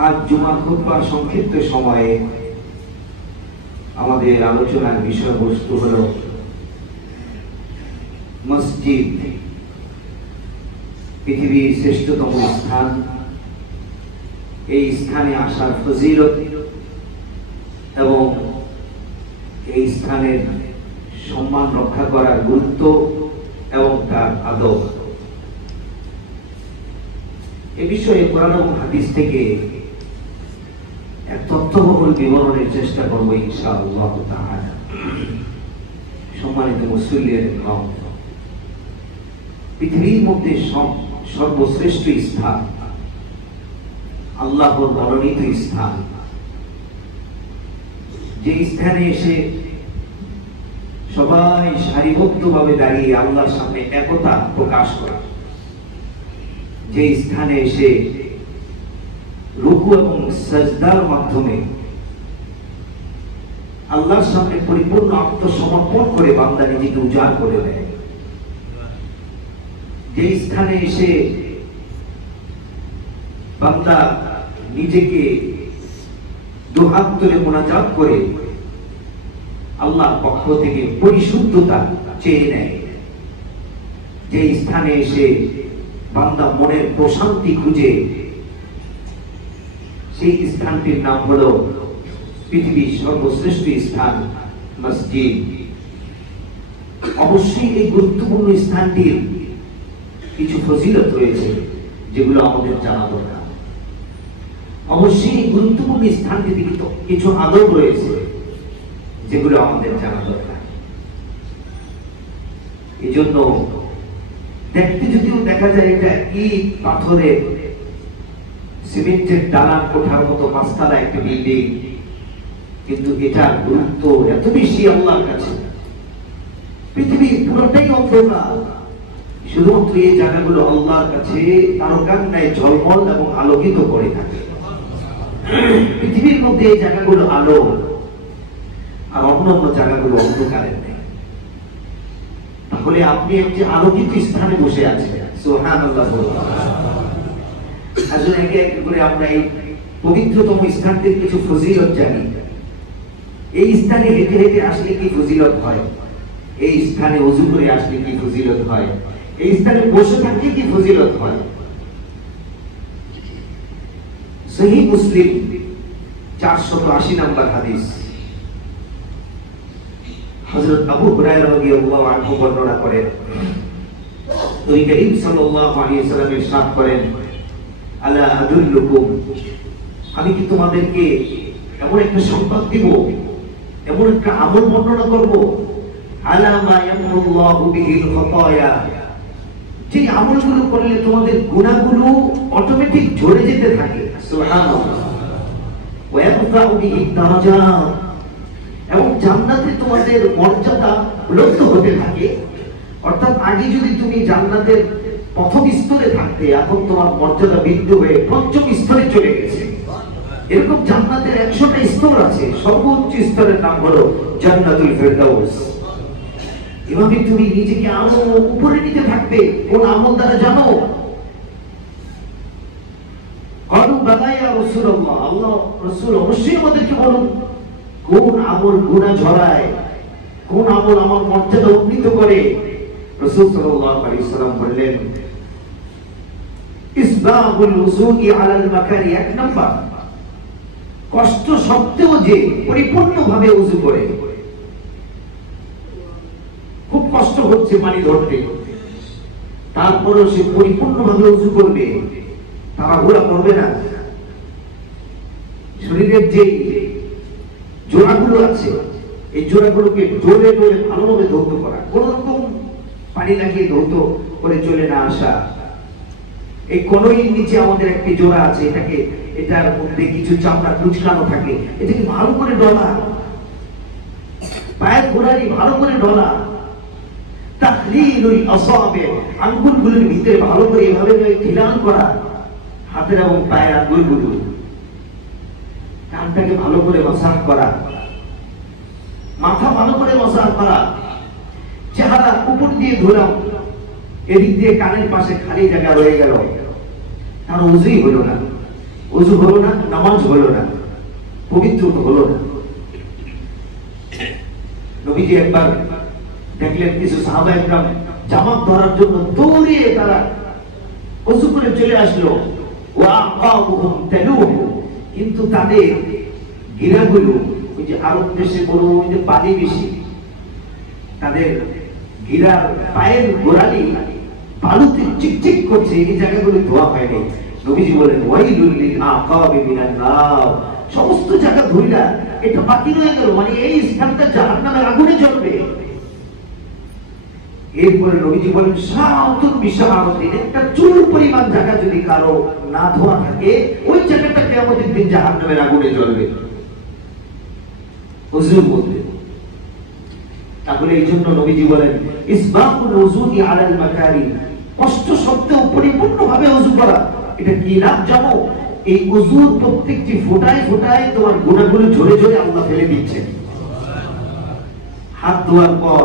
আজ জুমার খুতবা সংক্ষিপ্ত সময়ে আমাদের আলোচনার বিষয়বস্তু হল মসজিদ, পৃথিবীর শ্রেষ্ঠতম স্থান। এই স্থানে আসার ফজিলত এবং এই স্থানের সম্মান রক্ষা করার গুরুত্ব এবং তার আদব, এ বিষয়ে কোরআন এবং হাদিস থেকে এক তথ্যবহুল বিবরণের চেষ্টা করব ইনশাআল্লাহ তাআলা। সম্মানিত মুসল্লিদের গ্রাম, পৃথিবীর মধ্যে সর্বশ্রেষ্ঠ স্থান, আল্লাহর মনোনীত স্থান, যে স্থানে এসে সবাই সারিবদ্ধভাবে দাঁড়িয়ে আল্লাহর সামনে একতা প্রকাশ করে, যে স্থানে এসে রুকু এবং সাজদার মাধ্যমে আল্লাহর সামনে পরিপূর্ণ আত্মসমর্পণ করে বান্দা নিজেকে উজাড় করে দেয়, যে স্থানে এসে বান্দা নিজেকে দুহাত তুলে মোনাজাত করে আল্লাহর পক্ষ থেকে পরিশুদ্ধতা চেয়ে নেয়, যে স্থানে এসে বান্দা মনের প্রশান্তি খুঁজে, সেই স্থানটির নাম হলো পৃথিবীর সর্বশ্রেষ্ঠ স্থান মসজিদ। অবশ্যই এই গুরুত্বপূর্ণ স্থানটির কিছু ফজিলত রয়েছে যেগুলো আমাদের জানা দরকার। অবশ্যই এই গুরুত্বপূর্ণ স্থানটিতে কিছু আদব রয়েছে যেগুলো আমাদের জানা দরকার। এই জন্য দেখতে যদিও দেখা যায় এটা ইট পাথরের সিমেন্টের দালান কোঠার মতো পাঁচতলা একটা বিল্ডিং, কিন্তু এটার গুরুত্ব এত বেশি আল্লাহর কাছে। পৃথিবীর পুরোটাই অন্ধকার, শুধুমাত্র এই জায়গাগুলো আল্লাহর কাছে তারকার ন্যায় ঝলমল এবং আলোকিত করে থাকে। পৃথিবীর মধ্যে এই জায়গাগুলো আলো, আর অন্যান্য জায়গাগুলো অন্ধকারের নেই। তাহলে আপনি একটি আলোকিত স্থানে বসে আছেন, সুবহানাল্লাহ। আসলে একে একে করে আমরা এই পবিত্রতম স্থানটির কিছু ফজিলত জানি। এই স্থানে হেঁটে হেঁটে আসলে কি ফজিলত হয়, এই স্থানে ওযু করে আসলে কি ফজিলত হয়, এই স্থানে বসে থাকলে কি ফজিলত হয়। সহিহ মুসলিম 480 নম্বর হাদিস, হযরত আবু হুরায়রা রাদিয়াল্লাহু আনহু বর্ণনা করেন, নবী করিম সাল্লাল্লাহু আলাইহি ওয়াসাল্লাম ইরশাদ করেন, আলা আদুল্লুকুম, আমি কি তোমাদেরকে এমন একটা সংবাদ দিব, এমন একটা আমল বর্ণনা করব, আলা মা ইয়ামুল্লাহু বিহিল খাতায়া, যে আমলগুলো করলে তোমাদের গুনাহগুলো অটোমেটিক ঝরে যেতে থাকে, সুবহানাল্লাহ, ওয়া ইয়ারফাউ বিহি দারাজাত, এবং জান্নাতে তোমাদের মর্যাদা বুলন্দ হতে থাকে। অর্থাৎ আগে যদি তুমি জান্নাতের প্রথম স্তরে থাকতে, এখন তোমার মর্যাদা বৃদ্ধি হয়ে পঞ্চম স্তরে চলে গেছে। এরকম জান্নাতের 100টা স্তর আছে, সর্বোচ্চ স্তরের নাম হলো জান্নাতুল ফেরদাউস। এভাবে তুমি নিজেকে আরো উপরে নিতে থাকবে। কোন আমল দ্বারা জানো? ক্বালু বালা ইয়া রাসূলুল্লাহ, আল্লাহ রাসূল অবশ্যই আমাদেরকে বলুন, কোন আমল গুনাহ ঝরায়, কোন আমল আমার মর্যাদা উন্নীত করে? রাসূল সাল্লাল্লাহু আলাইহি ওয়াসাল্লাম বললেন, ইসবাগুল উযুই আলাল মাকারি, 1 নাম্বার, কষ্ট সত্ত্বেও যে পরিপূর্ণভাবে ওযু করে। খুব কষ্ট হচ্ছে পানি ধরতে, তারপরেও সে পরিপূর্ণভাবে ওযু করবে, তাড়াহুড়া করবে না। শরীরের যে জোড়াগুলো আছে, এই জোড়াগুলোকে ডোলে ডোলে ভালোভাবে ধৌত করা, কোন রকম পানি লাগিয়ে ধৌত করে চলে না আসা। এই কনুইয়ের নিচে আমাদের একটি জোড়া আছে, এটার মধ্যে কিছু চামড়া কুচকানো থাকে, এটাকে ভালো করে ডলা, পায়ের গোড়ালি ভালো করে ডলা, তাহলিলুল আসাবি, আঙ্গুলগুলোর ভিতরে ভালো করে এভাবে খিলান করা, হাতের এবং পায়ের আঙ্গুলগুলো, কানটাকে ভালো করে মাসাজ করা, মাথা ভালো করে মাসাজ করা, চেহারা উপর দিয়ে ধরলাম, এদিক দিয়ে কানের পাশে খালি জায়গা রয়ে গেল, তার ওযুই হলো না। ওযু হলো না, নামাজ হলো না, পবিত্র হলো না। নবীজি একবার দেখলেন কিছু সাহাবা একরাম জামাত ধরার জন্য দৌড়িয়ে তারা ওযু করে চলে আসলো, ওয়া আকাবুহুম তালুহু, কিন্তু তাদের গিরাগুলো, ওই যে আরব দেশে বড় ওই যে পানি বেশি, তাদের গিরার পায়ের গোড়ালি বালুতে চিকচিক করছে, এই জায়গাগুলো ধোয়া হয়নি। নবীজি বলেন ওয়াইলুল লিল আকাবি মিনান নার, সমস্ত জায়গা ধুইলা এটা বাকি রয়ে গেল, মানে এই স্থানটা জাহান্নামের আগুনে জ্বলবে। এরপরে নবীজি বলেন সাআতুন বিশাআতিন, একটা চুল পরিমাণ জায়গা যদি কারো না ধোয়া থাকে ওই জায়গাটা কিয়ামতের দিন জাহান্নামের আগুনে জ্বলবে। ওযুর মধ্যে তাহলে এই জন্য নবীজি বলেন ইসবাকুল ওযুই আলাল মাকারি, কষ্ট সত্ত্বেও পরিপূর্ণভাবে ওযু করা। এটা কি লাভ জানো? এই ওযুর প্রত্যেকটি ফোঁটায় ফোঁটায় তোমার গুনাহগুলো ঝরে ঝরে আল্লাহ ফেলে দিচ্ছেন। হাত ধোয়ার পর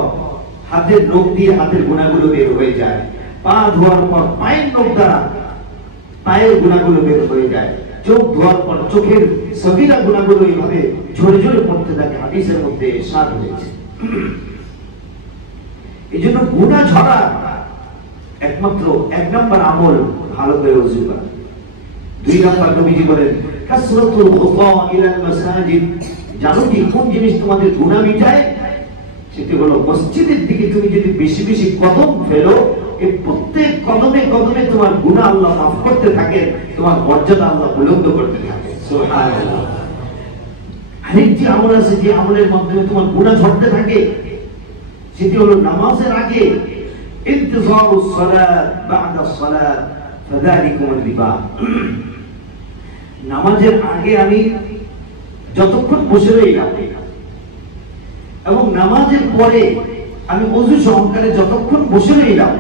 হাতের নখ দিয়ে হাতের গুনাহগুলো বের হয়ে যায়, পা ধোয়ার পর পায়ের নখ দ্বারা পায়ের গুনাহগুলো বের হয়ে যায়, চোখ ধোয়ার পর চোখের সগীরা গুনাহগুলো এইভাবে ঝরে ঝরে পড়তে থাকে। হাদিসের মধ্যে ইরশাদ হয়েছে। এই জন্য গুনাহ ঝরা একমাত্র এক নম্বর আমল ভালো করে ওযু করা। দুই নম্বর নবীজি বলেন কাসরাতুল খুতা ইলাল মাসাজিদ, জানো কি কোন জিনিস তোমাদের গুনাহ মিটায়? সেটা হলো মসজিদের দিকে তুমি যদি বেশি বেশি কদম ফেলো, এই প্রত্যেক কদমে কদমে তোমার গুনাহ আল্লাহ মাফ করতে থাকেন, তোমার মর্যাদা আল্লাহ বুলন্দ করতে থাকেন। সুবহানাল্লাহ। আরেকটি আমল আছে যে আমলের মাধ্যমে তোমার গুনাহ ঝরতে থাকে, সেটি হলো নামাজের আগে ইন্তিজারুস সালাত বা'দাস সালাত ফাযালিকুমুর রিবা। নামাজের আগে আমি যতক্ষণ বসে রইলাম এবং নামাজের পরে আমি ওযু সহকারে যতক্ষণ বসে রইলাম,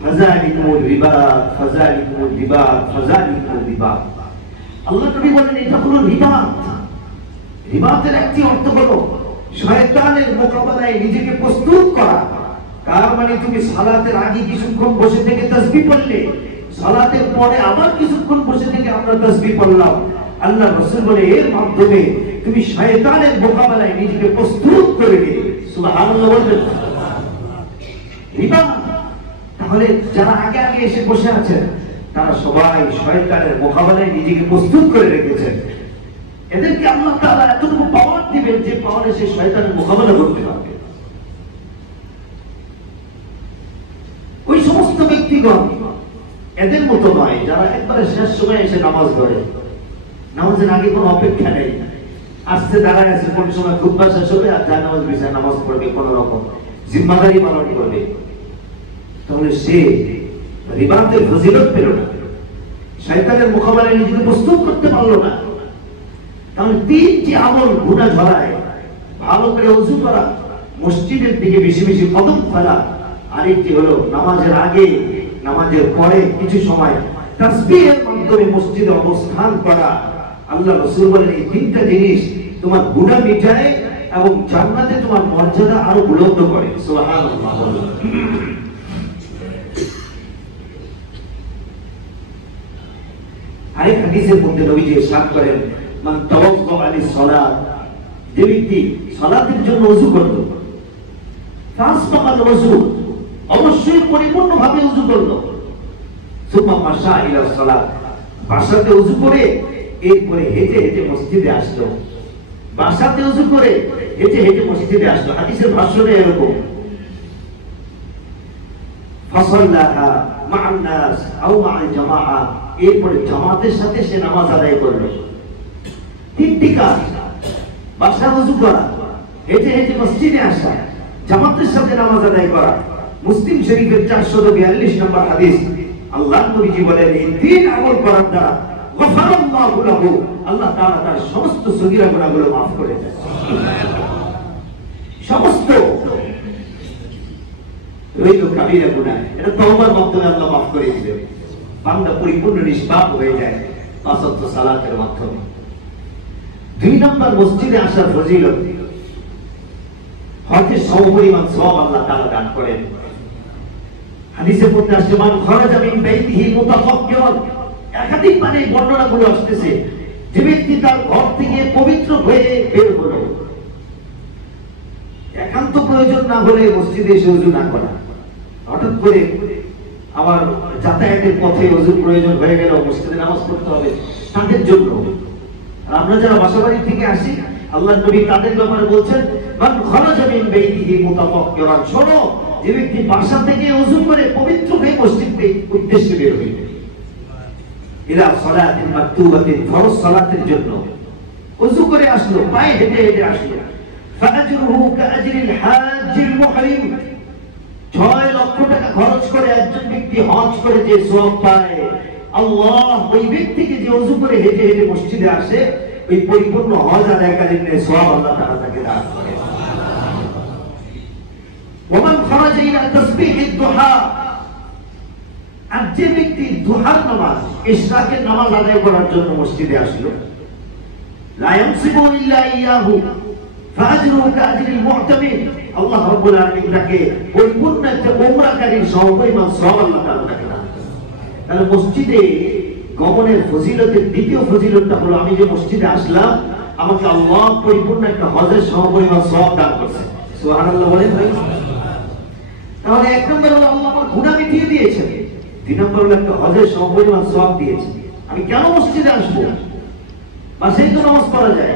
ফাযালিকুমুর রিবা ফাযালিকুমুর রিবা ফাযালিকুমুর রিবা। আল্লাহ নবী বলেন এটা হলো রিবাত। রিবাতের একটি অর্থ হলো শয়তানের মোকাবেলায় নিজেকে প্রস্তুত করা। তার মানে তুমি সালাতের আগে কিছুক্ষণ বসে থেকে তাসবিহ পড়লে, সালাতের পরে আবার কিছুক্ষণ বসে থেকে আমরা তাসবিহ পড়লাম। আল্লাহ রাসূল বলে এর মাধ্যমে তুমি শয়তানের মোকাবেলায় নিজেকে প্রস্তুত করে দিলে। সুবহানাল্লাহ বলবেন। রিবাত। তাহলে যারা আগে আগে এসে বসে আছেন তারা সবাই শয়তানের মোকাবেলায় নিজেকে প্রস্তুত করে রেখেছেন। এদেরকে আল্লাহ তাআলা এতটুকু পাওয়ার দিবেন যে পাওয়ারে সে শয়তানের মোকাবেলা করতে পারবে। ওই সমস্ত ব্যক্তিগণ এদের মতো নয় যারা একবারে শেষ সময় এসে নামাজ পড়ে, নামাজের আগে কোনো অপেক্ষা নেই, আসছে দাঁড়ায় আছে কোন সময় খুতবা শেষ হবে আর যা নামাজ বিষয় নামাজ পড়বে, কোন রকম জিম্মাদারি পালন করবে, তাহলে সে রিবাতের ফজিলত পেল না, শয়তানের মোকাবেলায় নিজেকে প্রস্তুত করতে পারলো না। তাহলে তিনটি আমল গুনাহ ঝরায়: ভালো করে ওযু করা, মসজিদের দিকে বেশি বেশি কদম ফেলা, আরেকটি হলো নামাজের আগে নামাজের পরে কিছু সময় তাসবিহের মাধ্যমে মসজিদে অবস্থান করা। আল্লাহ রাসূল বলেন এই তিনটা জিনিস তোমার গুনাহ মিটায় এবং জান্নাতে তোমার মর্যাদা আরো বুলন্দ করে। সুবহানাল্লাহ। আরেক হাদিসের মধ্যে নবীজি ইরশাদ করেন মান তাওয়াক্কা লিস সালাত, যে ব্যক্তি সালাতের জন্য ওযু করলো, ফাসবাকাল ওযু, অবশ্যই পরিপূর্ণভাবে ওযু করলো, সুম্মা মাশা ইলা সালাত, বাসাতে ওযু করে এরপরে হেঁটে হেঁটে মসজিদে আসলো, বাসাতে ওযু করে হেঁটে হেঁটে মসজিদে আসলো। হাদিসের ভাষ্যে এরকম ফাসাল্লাহা মা'আন নাস আও মা'আল জামাআ, এরপরে জামাতের সাথে সে নামাজ আদায় করলো। তিনটি কাজ: বাসায় ওযু করা, হেঁটে হেঁটে মসজিদে আসা, জামাতের সাথে নামাজ আদায় করা। মুসলিম শরীফের 442 নম্বর হাদিস, আল্লাহর নবীজি বলেন এই তিন আমল করার দ্বারা গফারাল্লাহু লাহু, আল্লাহ তাআলা তার সমস্ত সগীরা গুনাহগুলো মাফ করে দেন। সমস্ত রইল কাবীরা গুনাহ, এটা তওবার মাধ্যমে আল্লাহ মাফ করে দিবেন। বান্দা পরিপূর্ণ নিষ্পাপ হয়ে যায় পাঁচ ওয়াক্ত সালাতের মাধ্যমে। দুই নম্বর মসজিদে আসার ফজিলত, হজের সমপরিমাণ সওয়াব আল্লাহ তাআলা দান করেন। হাদিসে মধ্যে আসছে মান খারাজা মিন বাইতিহি মুতাফাক্কিরান, একাধিক মানে বর্ণনাগুলো আসতেছে, যে ব্যক্তি তার ঘর থেকে পবিত্র হয়ে বের হলো, একান্ত প্রয়োজন না হলে মসজিদে এসে ওযু না করা, হঠাৎ করে আমার যাতায়াতের পথে ওযুর প্রয়োজন হয়ে গেল, মসজিদে নামাজ পড়তে হবে, তাদের জন্য। আর আমরা যারা বাসাবাড়ি থেকে আসি, আল্লাহর নবী তাদের ব্যাপারে বলছেন, মান খারাজা মিন বাইতিহি মুতাতাহহিরান, শোনো, যে ব্যক্তি বাসা থেকে ওযু করে পবিত্র হয়ে মসজিদের উদ্দেশ্যে বের হইবে, ইলা সালাতিন মাকতুবাতিন, ফরজ সালাতের জন্য ওযু করে আসলো, পায়ে হেঁটে হেঁটে আসলো, ফাআজরুহু কাআজরিল হাজ্জিল মুহরিম, 6 লক্ষ টাকা খরচ করে একজন ব্যক্তি হজ করে যে সওয়াব পায়, আল্লাহ ওই ব্যক্তিকে যে ওযু করে হেঁটে হেঁটে মসজিদে আসে, ওই পরিপূর্ণ হজ আদায়কারীর সওয়াব আল্লাহ তাআলা তাকে দান করে। ওমান খারাজা ইলা তাসবিহিদ দুহা, আর যে ব্যক্তি দুহার নামাজ, ইশরাকের নামাজ আদায় করার জন্য মসজিদে আসলো, লা ইয়ামসিকু ইল্লা ইয়াহু ফাআজরুহু কাআজরিল মু'তামির, আল্লাহ রাব্বুল আলামিন তাকে পরিপূর্ণ একটা উমরাকারীর সমপরিমাণ সওয়াব আল্লাহ তাআলা তাকে দান করেন। তাহলে মসজিদে গমনের ফজিলতের দ্বিতীয় ফজিলতটা হলো, আমি যে মসজিদে আসলাম, আমাকে আল্লাহ পরিপূর্ণ একটা হজের সমপরিমাণ সওয়াব দান করেছে। সুবহানাল্লাহ বলেন ভাই। তাহলে এক নম্বর হলো আল্লাহ আমার গুনাহ মিটিয়ে দিয়েছেন, 2 নম্বর হলো একটা হজের সমপরিমাণ সওয়াব দিয়েছেন। আমি কেন মসজিদে আসবো? বাসায় তো নামাজ পড়া যায়।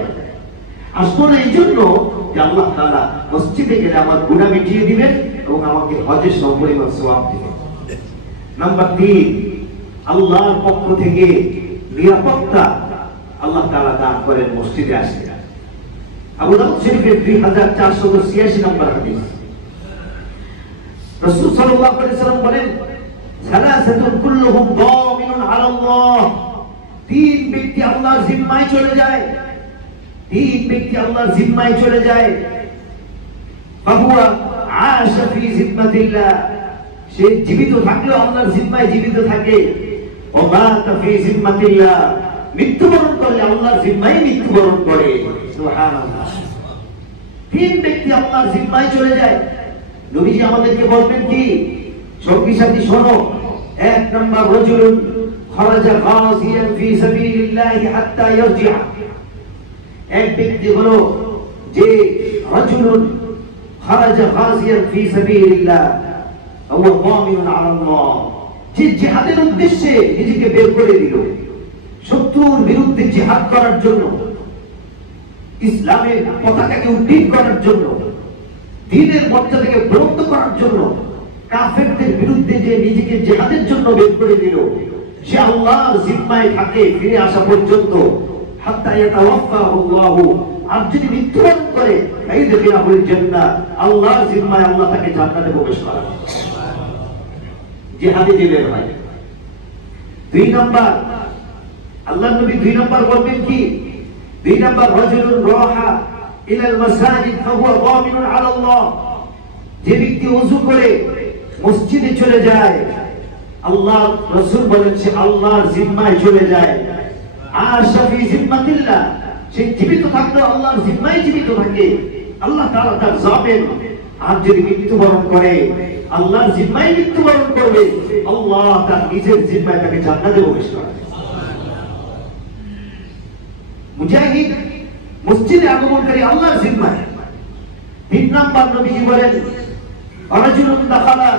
আসবো না এই জন্য যে আল্লাহ তাআলা মসজিদে গেলে আমার গুনাহ মিটিয়ে দিবেন এবং আমাকে হজের সমপরিমাণ সওয়াব দিবেন। নাম্বার 3, আল্লাহর পক্ষ থেকে নিরাপত্তা আল্লাহ তাআলা দান করেন মসজিদে আসলে। আবু দাউদ শরীফের 2486 নম্বর হাদিস, রাসূল সাল্লাল্লাহু আলাইহি ওয়াসাল্লাম বলেন, সালাসাতুন কুল্লুহুম দামিনুন আলাল্লাহ, 3 ব্যক্তি আল্লাহর জিম্মায় চলে যায়, 3 ব্যক্তি আল্লাহর জিম্মায় চলে যায়। ফাহুয়া আশা ফি জিম্মাতিল্লাহ, সে জীবিত থাকলেও আল্লাহর জিম্মায় জীবিত থাকে। ওয়া মাতা ফি জিম্মাতিল্লাহ, মৃত্যুবরণ করলে আল্লাহর জিম্মায় মৃত্যুবরণ করে। সুবহানাল্লাহ। 3 ব্যক্তি আল্লাহর জিম্মায় চলে যায়। নবীজি আমাদেরকে বলবেন কি? সঙ্গী সাথী শোনো, 1 নম্বর, রাজুলুন খারাজা গাজিয়ান ফি সাবিলিল্লাহি হাত্তা ইয়ারজিআ, এক ব্যক্তি হলো যে রাজুলুন খারাজা গাজিয়ান ফি সাবিলিল্লাহ ওয়া দামিনুন আলাল্লাহ, যে জিহাদের উদ্দেশ্যে নিজেকে বের করে দিল, শত্রুর বিরুদ্ধে জিহাদ করার জন্য, ইসলামের পতাকাকে উড্ডীন করার জন্য, দ্বীনের মর্যাদাকে বুলন্দ করার জন্য, কাফেরদের বিরুদ্ধে যে নিজেকে জিহাদের জন্য বের করে দিল, সে আল্লাহর জিম্মায় থাকে ফিরে আসা পর্যন্ত, হাত্তা ইয়াতাওয়াফাহু আল্লাহ, আর যদি মৃত্যুবরণ করে ফাইদখিলাহুল জান্নাহ, আল্লাহর জিম্মায় আল্লাহ তাকে জান্নাতে প্রবেশ করাবে। জিহাদে যে বের হয়। 2 নম্বর, আল্লাহর নবী 2 নম্বর বলবেন কি? 2 নম্বর, রাজুলুন রাহা ইলাল মাসাজিদ ফাহুয়া দামিনুন আলাল্লাহ, যে ব্যক্তি ওযু করে মসজিদে চলে যায়, আল্লাহ রাসূল বলেন সে আল্লাহর জিম্মায় চলে যায়। আশা ফি জিম্মাতিল্লাহ, সে জীবিত থাকলেও আল্লাহর জিম্মায় জীবিত থাকে, আল্লাহ তাআলা তার জামিন। আর যদি মৃত্যুবরণ করে, আল্লাহর জিম্মায় মৃত্যুবরণ করবে, আল্লাহ তার নিজের জিম্মায় তাকে জান্নাতে প্রবেশ করাবে। মুজাহিদ মসজিদে আগমনকারী আল্লাহর জিম্মায়। 3 নম্বর, নবীজি বলেন, রাজুলুন দাখালা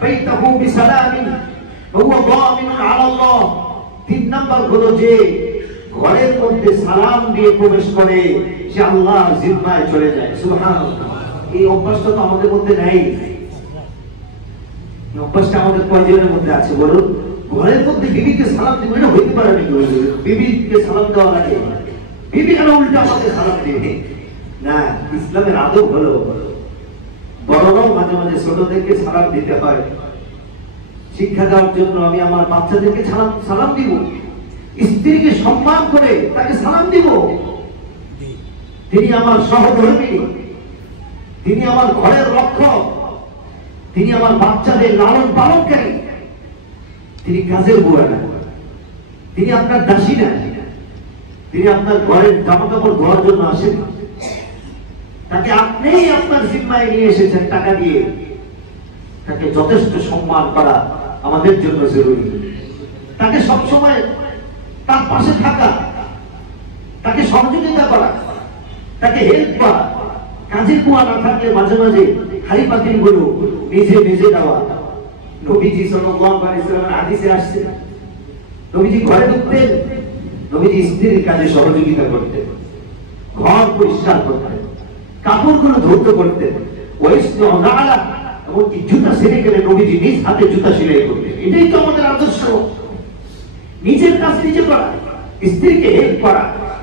বাইতাহু বিসালামিন ওয়া দামিনুন আলাল্লাহ, 3 নম্বর হলো যে ঘরের মধ্যে সালাম দিয়ে প্রবেশ করে, সে আল্লাহর জিম্মায় চলে যায়। সুবহানাল্লাহ। এই অভ্যাসটা তো আমাদের মধ্যে নেই। এই অভ্যাসটা আমাদের কয়জনের মধ্যে আছে বলুন? ঘরের মধ্যে বিবিকে সালাম দিবে না, হইতে পারে নাকি? বিবিকে সালাম দেওয়া লাগে, বিবি কেন উল্টা আমাকে সালাম দিবে না? ইসলামের আদব হলো বড়রাও মাঝে মাঝে ছোটদেরকে সালাম দিতে হয়। শিক্ষা দেওয়ার জন্য আমি আমার বাচ্চাদেরকে সালাম দিব, স্ত্রীকে সম্মান করে তাকে সালাম দিব। তিনি আমার সহধর্মী, তিনি আমার ঘরের রক্ষক, তিনি আমার বাচ্চাদের লালন পালনকারী, তিনি কাজের বুয়া না, তিনি আপনার দাসী না, তিনি আপনার ঘরের জামা কাপড় ধোয়ার জন্য আসেন। তাকে আপনিই আপনার জিম্মায় নিয়ে এসেছেন টাকা দিয়ে, তাকে যথেষ্ট সম্মান করা আমাদের জন্য জরুরি। তাকে সবসময় তার পাশে থাকা, তাকে সহযোগিতা করা, তাকে হেল্প করা, কাজের কুয়া না থাকলে মাঝে মাঝে হাড়ি পাতিল গুলো নিজে ভেজে দেওয়া। নবীজি সাল্লাল্লাহু আলাইহি ওয়াসাল্লামের হাদিসে আসছে, নবীজি ঘরে ঢুকতেন, নবীজি স্ত্রীর কাজে সহযোগিতা করতেন, ঘর পরিষ্কার করতেন, কাপড়গুলো ধৌত করতেন, এমনকি জুতা ছেড়ে গেলে নবীজি নিজ হাতে জুতা সেলাই করতেন। এটাই তো আমাদের আদর্শ, নিজের কাজ নিজে করা, স্ত্রীকে হেল্প করা,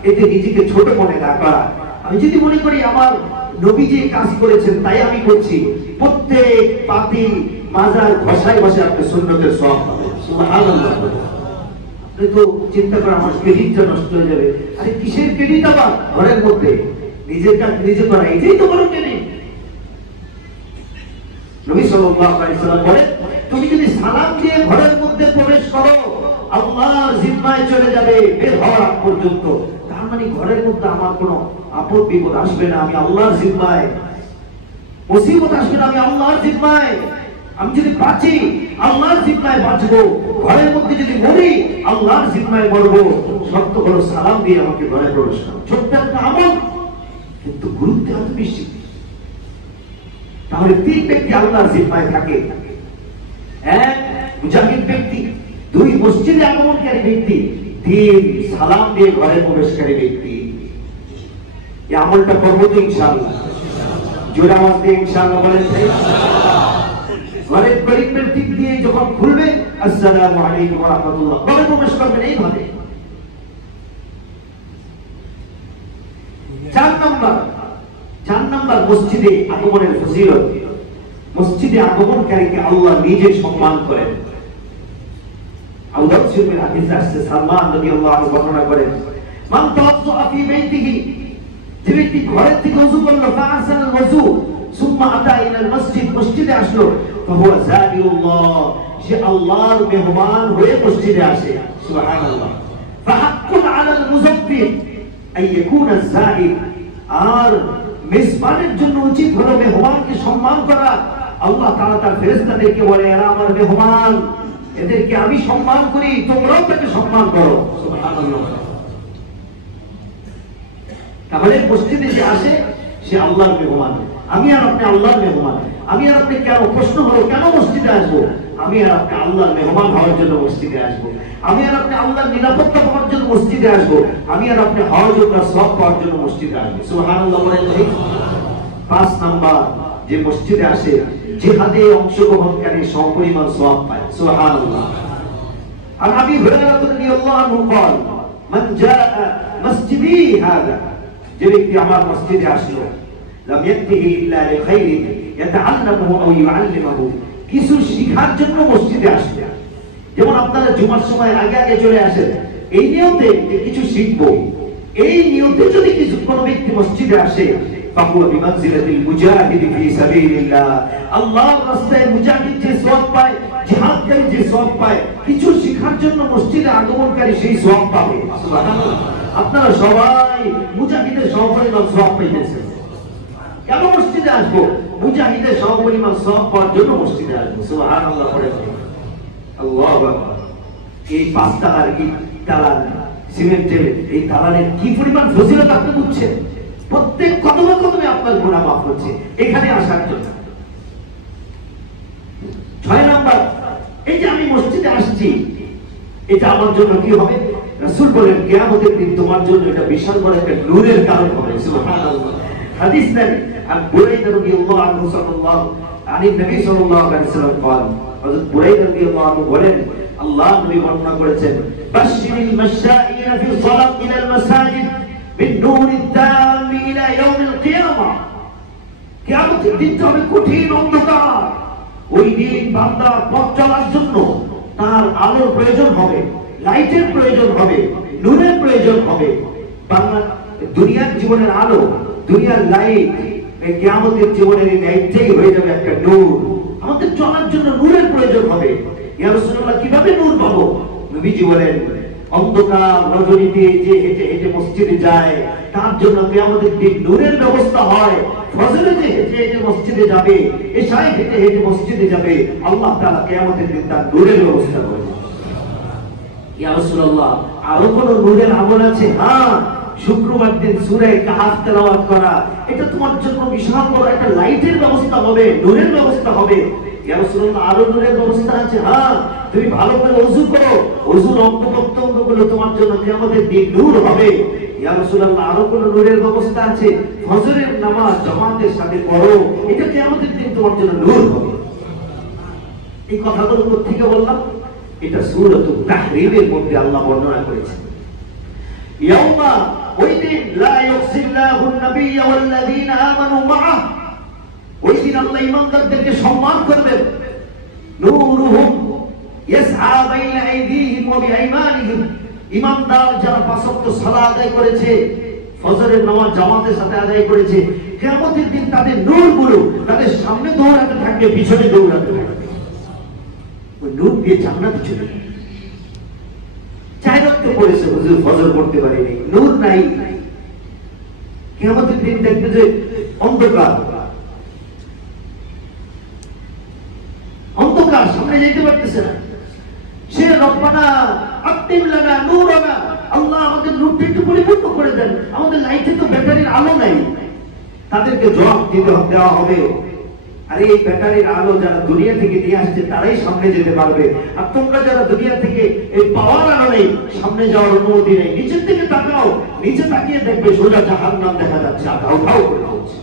এতে নিজেকে ছোট মনে না করা। আমি যদি মনে করি আমার নবী যে কাজ করেছেন তাই আমি করছি, প্রত্যেক পাতিল মাজার ঘষায় ঘষায় আপনি সুন্নতের সওয়াব পাবেন। সুবহানাল্লাহ। আপনি তো চিন্তা করেন আমার ক্রেডিটটা নষ্ট হয়ে যাবে। আরে কিসের ক্রেডিট? আবার ঘরের মধ্যে নিজের কাজ নিজে করা, এটাই তো বড় ক্রেডিট। নবী সাল্লাল্লাহু আলাইহি ওয়াসাল্লাম বলেন, তুমি যদি সালাম দিয়ে ঘরের মধ্যে প্রবেশ করো, আল্লাহর জিম্মায় চলে যাবে বের হওয়ার আগ পর্যন্ত। তার মানে ঘরের মধ্যে আমার কোনো আপদ বিপদ আসবে না, আমি আল্লাহর জিম্মায়। মুসিবত আসবে না, আমি আল্লাহর জিম্মায়। আমি যদি বাঁচি আল্লাহর জিম্মায় বাঁচবো, ঘরের মধ্যে যদি মরি আল্লাহর জিম্মায় মরবো। শর্ত হলো সালাম দিয়ে আমাকে ঘরে প্রবেশ করো। ছোট্ট একটা আমল, কিন্তু গুরুত্ব এত বেশি। তাহলে তিন ব্যক্তি আল্লাহর জিম্মায় থাকে, এক মুজাহিদ ব্যক্তি, দুই মসজিদে আগমনকারী ব্যক্তি, তিন সালাম দিয়ে ঘরে প্রবেশকারী ব্যক্তি। এই আমলটা করবো তো ইনশাআল্লাহ? জোরে আওয়াজ দিয়ে ইনশাআল্লাহ বলেন। ঘরের গরিবের দিক দিয়ে যখন খুলবে আসসালামু আলাইকুম ওয়া রাহমাতুল্লাহ ঘরে প্রবেশ করবেন এইভাবে। চার নাম্বার মসজিদে আগমনের ফজিলত। মসজিদে আগমনকারীকে আল্লাহ নিজে সম্মান করেন। আবু দাউদ শরীফের হাদিসে আসছে, সালমান রাদিয়াল্লাহু আনহু বর্ণনা করেন, মান তাওয়াজ্জা ফি বাইতিহি, যে ব্যক্তি ঘরের থেকে ওযু করলো, ফাআসাল ওযু সুম্মা আতা ইলাল মসজিদ, মসজিদে আসলো, ফাহুয়া যাবিরুল্লাহ, সে আল্লাহর মেহমান হয়ে মসজিদে আসে। সুবহানাল্লাহ। ফাহাক্কুন আলাল মুযাব্বির আন ইয়াকুনা যাবির, আর মেজবানের জন্য উচিত হলো মেহমানকে সম্মান করা। আল্লাহ তাআলা তার ফেরেশতাদেরকে বলে, এরা আমার মেহমান, এদেরকে আমি সম্মান করি, তোমরাও তাকে সম্মান করো। সুবহানাল্লাহ। তাহলে মসজিদে যে আসে সে আল্লাহর মেহমান। আমি আর আপনি আল্লাহর মেহমান। আমি আর আপনি কেন, প্রশ্ন হলো কেন মসজিদে আসবো? আমি আর আপনি আল্লাহর মেহমান হওয়ার জন্য মসজিদে আসবো। আমি আর আপনি আল্লাহর নিরাপত্তা পাওয়ার জন্য মসজিদে আসবো। আমি আর আপনি হজ ও সওয়াব পাওয়ার জন্য মসজিদে আসবো। সুবহানাল্লাহ বলেন। পাঁচ নাম্বার, যে মসজিদে আসে জিহাদে অংশগ্রহণকারী সমপরিমাণ সওয়াব পায়। সুবহানাল্লাহ। আর আবি হুরায়রা রাদিয়াল্লাহু আনহু قال من جاء مسجدي هذا, যে ব্যক্তি আমার মসজিদে আসলো, লাম ইয়াতিহি ইল্লা লিখাইরিন ইয়াতাআল্লামুহু আও ইউআল্লিমুহু, কিছু শিখার জন্য মসজিদে আসবে। যেমন আপনারা জুমার সময় আগে আগে চলে আসেন এই নিয়তে যে কিছু শিখবো, এই নিয়তে যদি কিছু কোনো ব্যক্তি মসজিদে আসে, ফাহুয়া বিমানজিলাতিল মুজাহিদ ফি সাবিলিল্লাহ, আল্লাহর রাস্তায় মুজাহিদ যে সওয়াব পায়, জিহাদকারী যে সওয়াব পায়, কিছু শিখার জন্য মসজিদে আগমনকারী সেই সওয়াব পাবে। সুবহানাল্লাহ। আপনারা সবাই মুজাহিদের সমপরিমাণ সওয়াব পাইতেছেন। কেন মসজিদে আসবো? মুজাহিদের সমপরিমাণ সওয়াব পাওয়ার জন্য মসজিদে আসবো। সুবহানাল্লাহ পড়ে আল্লাহু আকবার। এই পাঁচ তালার কি তালার সিমেন্টের এই তালারের কি পরিমাণ ফজিলত আপনি বুঝছেন? প্রত্যেক কদমে কদমে আপনার গুনাহ মাফ হচ্ছে এখানে আসার জন্য। 6 নাম্বার, এই যে আমি মসজিদে আসছি, এটা আমার জন্য কি হবে? রাসূল বলেন, কিয়ামতের দিন তোমার জন্য এটা বিশাল বড় একটা নূরের কারণ হবে। সুবহানাল্লাহ। হাদিস নেন আর বুরাইদা রাদিয়াল্লাহু আনহু সাল্লাল্লাহু আলাইহি নবী সাল্লাল্লাহু আলাইহি ওয়াসাল্লাম قال, হযরত বুরাইদা রাদিয়াল্লাহু আনহু বলেন, আল্লাহ নবী বর্ণনা করেছেন, বাশশিরিল মাশাইয়িনা ফি সালাত ইলাল মাসাজিদ বিন নূরিদ দাম ইলা ইয়াউমিল কিয়ামা, কিয়ামতের দিন হবে কঠিন অন্ধকার। ওই দিন বান্দার পথ চলার জন্য তার আলোর প্রয়োজন হবে, লাইটের প্রয়োজন হবে, নূরের প্রয়োজন হবে। বাংলা দুনিয়ার জীবনের আলো, দুনিয়ার লাইট, এই কিয়ামতের জীবনের এই লাইটটাই হয়ে যাবে একটা নূর। আমাদের চলার জন্য নূরের প্রয়োজন হবে। ইয়া রাসূলুল্লাহ, কিভাবে নূর পাবো? নবীজি বলেন, অন্ধকার রজনীতে যে হেঁটে হেঁটে মসজিদে যায় তার জন্য কিয়ামতের দিন নূরের ব্যবস্থা হয়। ফজরে যে হেঁটে হেঁটে মসজিদে যাবে, এশায় হেঁটে হেঁটে মসজিদে যাবে, আল্লাহ তাআলা কিয়ামতের দিন তার নূরের ব্যবস্থা করবেন। ইয়া রাসূলুল্লাহ, আরো কোন নূরের আমল আছে? হ্যাঁ, শুক্রবার দিন সূরা কাহফ তেলাওয়াত করা, এটা তোমার জন্য বিশাল বড় একটা লাইটের ব্যবস্থা হবে, নূরের ব্যবস্থা হবে। ইয়া রাসূলুল্লাহ, আরো নূরের ব্যবস্থা আছে? হ্যাঁ, তুমি ভালো করে ওযু করো, ওযুর অঙ্গ-প্রত্যঙ্গগুলো তোমার জন্য কিয়ামতের দিন নূর হবে। ইয়া রাসূলুল্লাহ, আরো কোন নূরের ব্যবস্থা আছে? ফজরের নামাজ জামাতের সাথে পড়ো, এটা কিয়ামতের দিন তোমার জন্য নূর হবে। এই কথাগুলো কোথেকে বললাম? এটা সূরাতুত তাহরীমের মধ্যে আল্লাহ বর্ণনা করেছেন। ইয়াউমা, ওই দিন, লা ইউখসিল্লাহুন নাবিয়্য ওয়াল্লাযীনা আমানু মাআহ, ওই দিন আল্লাহ ঈমানদারদেরকে সম্মান করবেন। নূরুহুম ইয়াসআ বাইনা আইদিহিম ওয়া বিআইমানিহিম, ঈমানদার যারা পাঁচ ওয়াক্ত সালাত আদায় করেছে, ফজরের নামাজ জামাতের সাথে আদায় করেছে, কিয়ামতের দিন তাদের নূরগুলো তাদের সামনে দৌড়াতে থাকবে, পিছনে দৌড়াতে থাকবে। ওই নূর দিয়ে জান্নাতে চলে যাবে। চার ওয়াক্ত পড়েছে, হুজুর ফজর পড়তে পারিনি, নূর নাই। কিয়ামতের দিন দেখবে যে অন্ধকার, অন্ধকার, সামনে যেতে পারতেছে না। সে রব্বানা আতিম লানা নূরানা, আল্লাহ আমাদের নূরটা একটু পরিপূর্ণ করে দেন, আমাদের লাইটে তো ব্যাটারির আলো নাই। তাদেরকে জবাব দেওয়া হবে, আরে এই ব্যাটারির আলো যারা দুনিয়া থেকে নিয়ে আসছে তারাই সামনে যেতে পারবে, আর তোমরা যারা দুনিয়া থেকে এই পাওয়ার আলো নেই, সামনে যাওয়ার অনুমতি নেই। নিচের দিকে তাকাও, নিচে তাকিয়ে দেখবে সোজা জাহান্নাম দেখা যাচ্ছে, আধাও ধাও করে হচ্ছে।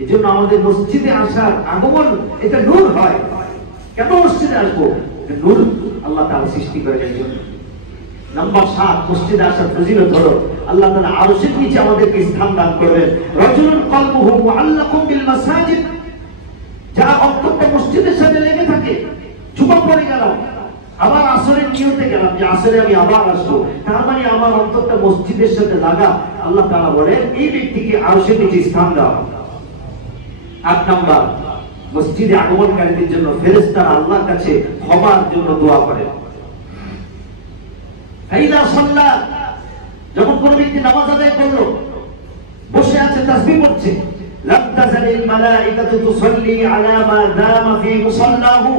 এই জন্য আমাদের মসজিদে আসার আগমন এটা নূর হয়। কেন মসজিদে আসবো? নূর আল্লাহ তাআলা সৃষ্টি করে এই জন্য। নাম্বার 7, মসজিদে আসার ফজিলত হলো আল্লাহ তাআলা আরশের নিচে আমাদেরকে স্থান দান করবেন। রাজুলুন কলবুহু মুআল্লাকুম বিল মাসাজিদ, যার অন্তরটা মসজিদের সাথে লেগে থাকে। জুমা পড়ে গেলাম, আবার আসরের নিয়তে গেলাম যে আসরে আমি আবার আসবো, তার মানে আমার অন্তরটা মসজিদের সাথে লাগা। আল্লাহ তাআলা বলেন এই ব্যক্তিকে আরশের নিচে স্থান দেওয়া হবে। 8 নাম্বার, মসজিদে আগমনকারীদের জন্য ফেরেশতারা আল্লাহর কাছে ক্ষমার জন্য দোয়া করে। ফাইদা সাল্লা, যখন কোন ব্যক্তি নামাজ আদায় করলো, বসে আছে তাসবিহ পড়ছে, লাম তাজালিল মালাইকাতু তুসাল্লি আলা মা দামা ফি মুসাল্লাহু,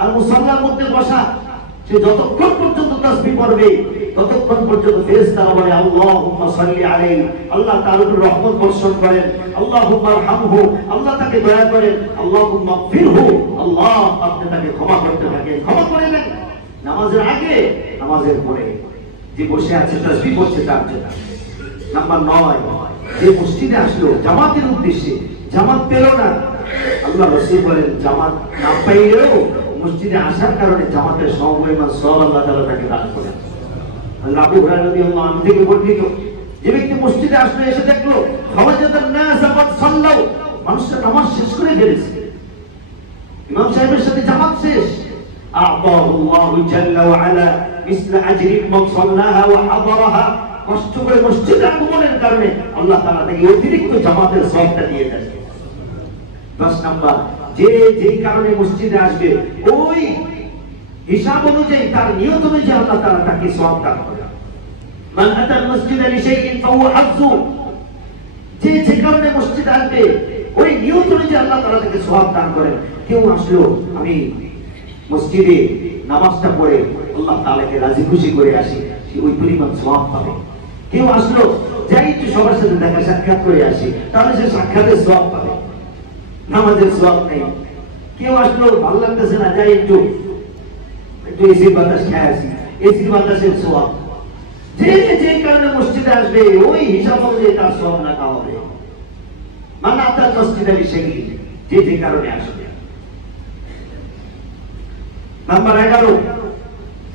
আর মুসাল্লার মধ্যে বসা সে যতক্ষণ পর্যন্ত তাসবিহ পড়বে ততক্ষণ পর্যন্ত ফেরেশতারা বলে আল্লাহুম্মা সাল্লি আলাইহি, আল্লাহ তার উপর রহমত বর্ষণ করেন, আল্লাহুম্মা আরহামহু, আল্লাহ তাকে দয়া করেন, আল্লাহুম্মা গফিরহু, আল্লাহ আপনি তাকে ক্ষমা করতে থাকেন, ক্ষমা করে দেন। নামাজের আগে, নামাজের পরে, যে বসে আছে তাসবিহ পড়ছে তার জন্য। নাম্বার 9, যে মসজিদে আসলো জামাতের উদ্দেশ্যে, জামাত পেল না, আল্লাহ রাসূল বলেন জামাত না পাইলেও মসজিদে আসার কারণে জামাতের সমপরিমাণ সওয়াব আল্লাহ তাআলা তাকে দান করেন। আল্লাহ আবু হুরায়রা রাদিয়াল্লাহু আনহু থেকে বর্ণিত, যে ব্যক্তি মসজিদে আসলো, এসে দেখলো ফাওয়াজাদান নাস ক্বাদ সাল্লাউ, মানুষরা নামাজ শেষ করে ফেলেছে, ইমাম সাহেবের সাথে জামাত শেষ, আ'তাহুল্লাহু জাল্লা ওয়া আলা মিসলা আজরি মান সাল্লাহা ওয়া হাদারাহা, কষ্ট করে মসজিদে আগমনের কারণে আল্লাহ তাআলা তাকে অতিরিক্ত জামাতের সওয়াবটা দিয়ে দেন। 10 নাম্বার, যে যেই কারণে মসজিদে আসবে ওই হিসাব অনুযায়ী, তার নিয়ত অনুযায়ী আল্লাহ তাআলা তাকে সওয়াব দান করেন। মান আতাল মসজিদা লিশাইইন ফাহুয়া হাজ্জু, যে যে কারণে মসজিদে আসবে ওই নিয়ত অনুযায়ী আল্লাহ তাআলা তাকে সওয়াব দান করেন। কেউ আসলো আমি মসজিদে নামাজটা পড়ে আল্লাহ তাআলাকে রাজি খুশি করে আসি, সে ওই পরিমাণ সওয়াব পাবে। কেউ আসলো যাই একটু সবার সাথে দেখা সাক্ষাৎ করে আসি, তাহলে সে সাক্ষাতের সওয়াব পাবে, নামাজের সওয়াব নেই। কেউ আসলো ভালো লাগতেছে না, যাই একটু এসির বাতাস খেয়ে আসি, এসির বাতাসের সওয়াব। যে যে কারণে মসজিদে আসবে ওই হিসাব অনুযায়ী তার সওয়াব রাখা হবে। মান আতাল মসজিদা লিশাইইন, যে যে কারণে আসবে। নাম্বার 11,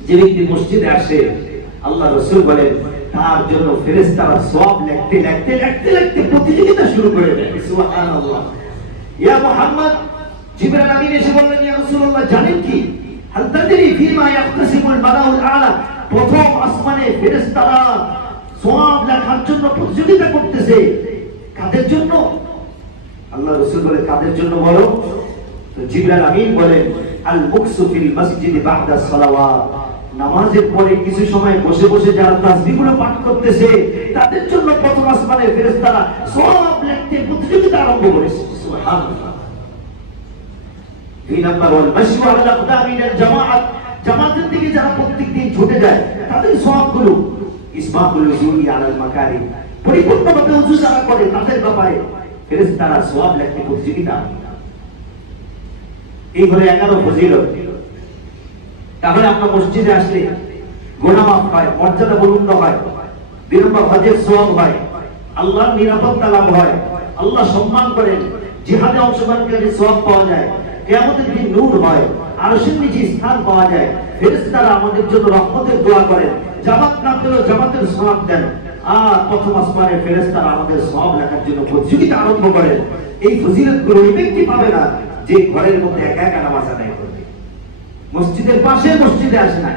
যে ব্যক্তি মসজিদে আসে আল্লাহ রাসূল বলেন তার জন্য ফেরেশতারা সওয়াব লিখতে লিখতে লিখতে লিখতে প্রতিযোগিতা শুরু করে দেয়। সুবহানাল্লাহ। ইয়া মুহাম্মদ, জিবরাইল আমিন এসে বললেন ইয়া রাসূলুল্লাহ, জানেন কি হাল তাদরি ফিমা ইয়াকতাসিমুল মালাউল আলা, প্রথম আসমানে ফেরেশতারা সওয়াব লেখার জন্য প্রতিযোগিতা করতেছে, কাদের জন্য? আল্লাহ রাসূল বলে কাদের জন্য বলো? তো জিবরাইল আমিন বলেন আল মুকসু ফিল মসজিদ বা'দা সালাওয়াত, নামাজের পরে কিছু সময় বসে বসে যারা তাসবিহগুলো পাঠ করতেছে তাদের জন্য প্রথম আসমানে ফেরেশতারা সওয়াব লিখতে প্রতিযোগিতা আরম্ভ করেছে। সুবহানাল্লাহ। 2 নাম্বার, ওয়াল মাশু আলা আকদামিল জামাআত, জামাতের দিকে যারা প্রত্যেকদিন ছুটে যায় তাদের সওয়াবগুলো ইসবাগুল উজুই আলাল মাকারি, পরিপূর্ণভাবে ওযু যারা করে তাদের ব্যাপারে ফেরেশতারা সওয়াব লিখতে প্রতিযোগিতা। এই হলো 11 ফজিলত। তাহলে আমরা মসজিদে আসলে গুনাহ মাফ হয়, মর্যাদা বুলন্দ হয়, 2 নম্বর হজের সওয়াব হয়, আল্লাহর নিরাপত্তা লাভ হয়, আল্লাহ সম্মান করেন, জিহাদে অংশগ্রহণকারীর সওয়াব পাওয়া যায়, কিয়ামতের দিন নূর হয়, আরশের নিচে স্থান পাওয়া যায়, ফেরেশতারা আমাদের জন্য রহমতের দোয়া করেন, জামাত না পেলেও জামাতের সওয়াব দেন, আর প্রথম আসমানে ফেরেশতারা আমাদের সওয়াব লেখার জন্য প্রতিযোগিতা আরম্ভ করেন। এই ফজিলতগুলো ওই ব্যক্তি পাবে না যে ঘরের মধ্যে একা একা নামাজ আদায় করবে, মসজিদের পাশে মসজিদে আসে না,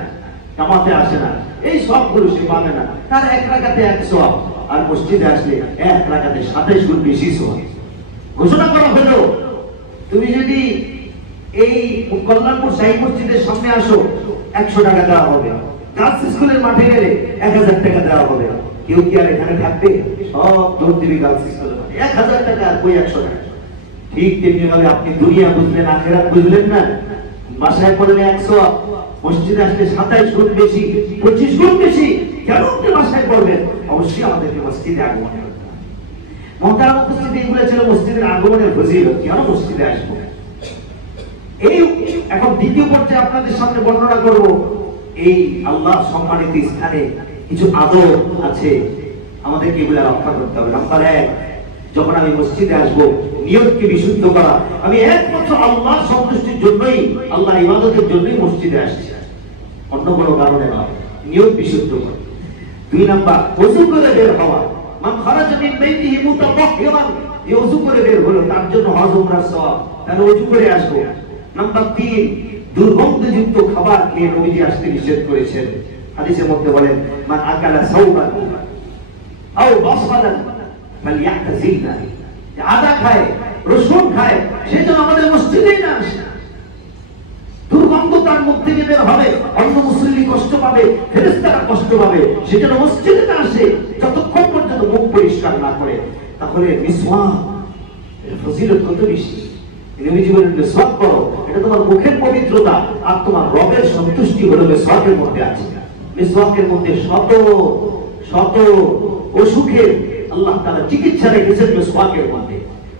জামাতে আসে না, এই সবগুলো সে পাবে না। তার 1 রাকাতে 1 সওয়াব, আর মসজিদে আসলে 1 রাকাতে 27 গুণ বেশি সওয়াব। ঘোষণা করা হলো তুমি যদি এই কল্যাণপুর শাহী মসজিদের সামনে আসো 100 টাকা দেওয়া হবে, গার্লস স্কুলের মাঠে গেলে 1000 টাকা দেওয়া হবে। কেউ কি আর এখানে থাকবে? সব দৌড় দিবি গার্লস স্কুলের মাঠে, 1000 টাকা আর কই 100 টাকা। ঠিক তেমনি ভাবে আপনি দুনিয়া বুঝলেন, আখিরাত বুঝলেন না। বাসায় পড়লে 100, মসজিদে আসলে 27 গুণ বেশি, 25 গুণ বেশি। কেন আপনি বাসায় পড়বেন? অবশ্যই আমাদেরকে মসজিদে আগমন করতে হবে। মহতারাম উপস্থিতি, এগুলো ছিল মসজিদের আগমনের ফজিলত। কেন মসজিদে আসবো? এই এখন দ্বিতীয় পর্যায়ে আপনাদের সামনে বর্ণনা করব এই আল্লাহ সম্মানিত স্থানে কিছু আদব আছে, আমাদেরকে এগুলো রক্ষা করতে হবে। নাম্বার 1, যখন আমি মসজিদে আসবো নিয়তকে বিশুদ্ধ করা। আমি একমাত্র আল্লাহর সন্তুষ্টির জন্যই, আল্লাহ ইবাদতের জন্যই মসজিদে আসছি, অন্য কোনো কারণে নয়। নিয়ত বিশুদ্ধ করা। 2 নাম্বার, ওযু করে বের হওয়া। মান খারাজা মিন বাইতিহি মুতাতাহহিরান, এই ওযু করে বের হলো তার জন্য হজ উমরার সওয়াব, তাহলে ওযু করে আসবো। নাম্বার 3, দুর্গন্ধযুক্ত খাবার খেয়ে নবীজি আসতে নিষেধ করেছেন। হাদিসের মধ্যে বলেন, মান আকালা সাওবান আও বাসফালান ফালইয়াতাজিলনা, আদা খায়, রসুন খায়, সেজন্য আমাদের মসজিদেই না আসে। দুর্গন্ধ তার মুখ থেকে বের হবে, অন্য মুসল্লি কষ্ট পাবে, ফেরেশতারা কষ্ট পাবে, সেজন্য মসজিদে না আসে যতক্ষণ পর্যন্ত মুখ পরিষ্কার না করে। তাহলে মিসওয়াক এর ফজিলত কত বেশি। নবীজি বলেন, মিসওয়াক করো, এটা তোমার মুখের পবিত্রতা আর তোমার রবের সন্তুষ্টি হলো মিসওয়াকের মধ্যে আছে। মিসওয়াকের মধ্যে শত শত অসুখের আল্লাহ তাআলা চিকিৎসা রেখেছেন মিসওয়াকের মধ্যে।